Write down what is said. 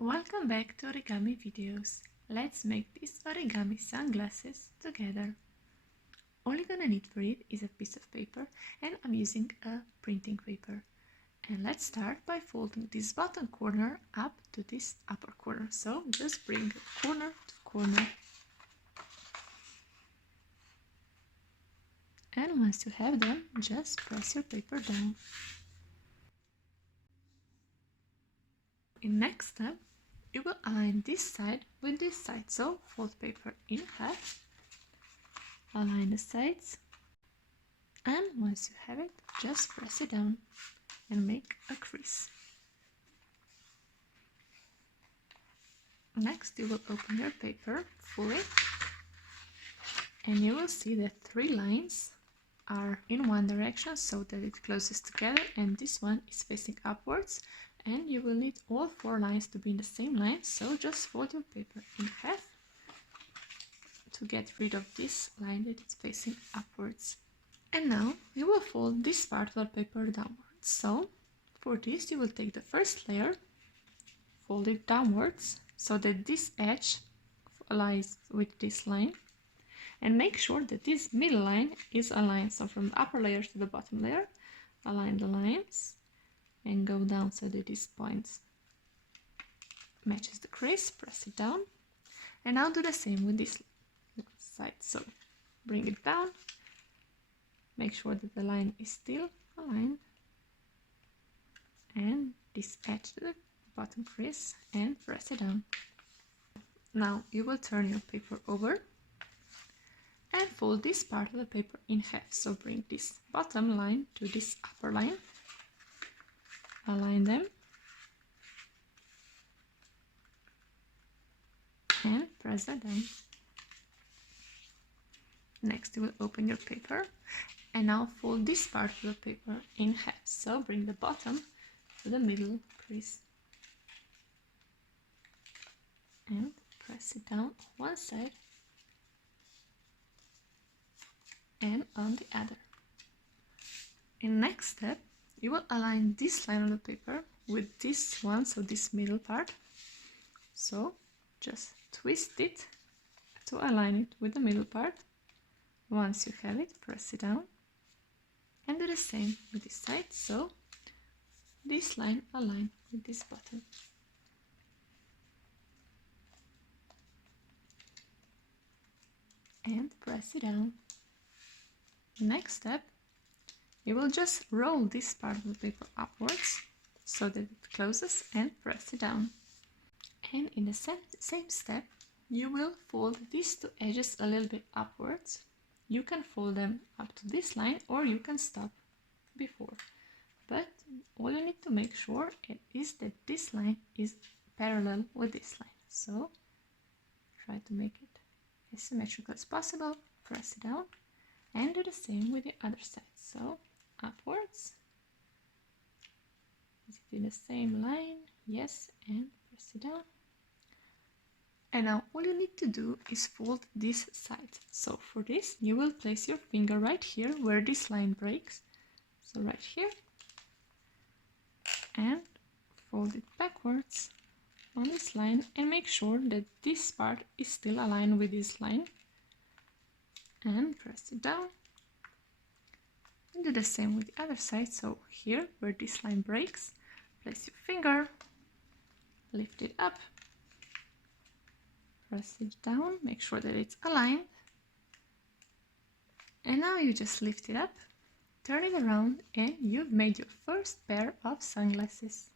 Welcome back to Origami videos. Let's make these origami sunglasses together. All you're gonna need for it is a piece of paper, and I'm using a printing paper. And let's start by folding this bottom corner up to this upper corner. So just bring corner to corner. And once you have them, just press your paper down. In next step, you will align this side with this side. So fold paper in half, align the sides, and once you have it, just press it down and make a crease. Next, you will open your paper fully, and you will see that 3 lines are in one direction so that it closes together, and this one is facing upwards, and you will need all 4 lines to be in the same line. So just fold your paper in half to get rid of this line that is facing upwards. And now you will fold this part of the paper downwards. So for this, you will take the first layer, fold it downwards so that this edge lies with this line, and make sure that this middle line is aligned. So from the upper layer to the bottom layer, align the lines and go down so that this point matches the crease, press it down. And now do the same with this side. So bring it down, make sure that the line is still aligned, and this edge to the bottom crease, and press it down. Now you will turn your paper over and fold this part of the paper in half. So bring this bottom line to this upper line, align them, and press that down. Next, you will open your paper and now fold this part of the paper in half. So bring the bottom to the middle crease and press it down on one side and on the other. In next step, you will align this line on the paper with this one, so this middle part. So just twist it to align it with the middle part. Once you have it, press it down and do the same with this side. So this line align with this bottom. And press it down. Next step, you will just roll this part of the paper upwards so that it closes, and press it down. And in the same step, you will fold these 2 edges a little bit upwards. You can fold them up to this line, or you can stop before. But all you need to make sure is that this line is parallel with this line. So try to make it as symmetrical as possible, press it down, and do the same with the other side. So upwards, is it in the same line? Yes, and press it down. And now all you need to do is fold this side. So for this, you will place your finger right here where this line breaks. So right here, and fold it backwards on this line, and make sure that this part is still aligned with this line, and press it down. And do the same with the other side. So here where this line breaks, place your finger, lift it up, press it down, make sure that it's aligned, and now you just lift it up, turn it around, and you've made your first pair of sunglasses.